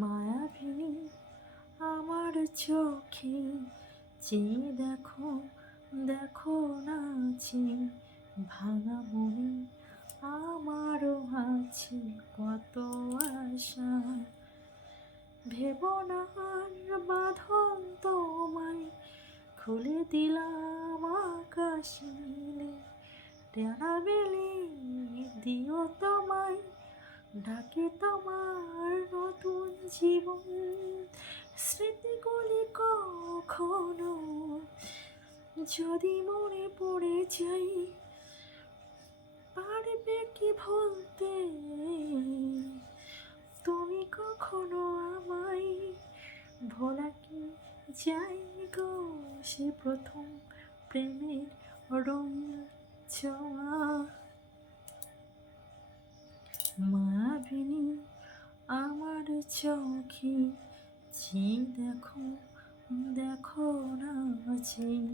মায়াবিনী আমার চোখে চেয়ে দেখো, দেখো নাচে ভাঙা মনে আমারও আছে কত আশা। ভেবো না আর বাঁধন তোমায়, খুলে দিলাম আকাশ নীলে। ডানা মেলে দিও তোমায়, ডাকে তোমার নতুন জীবন। স্মৃতিগুলি কখনো যদি মনে পড়ে যাই, পারবে কি ভুলতে তুমি কখনো আমায়? ভোলা কি যাই গো সে প্রথম প্রেমের রঙিন ছোঁয়া। মায়াবিনী আমার চোখে চেয়ে দেখো, দেখো নাচে।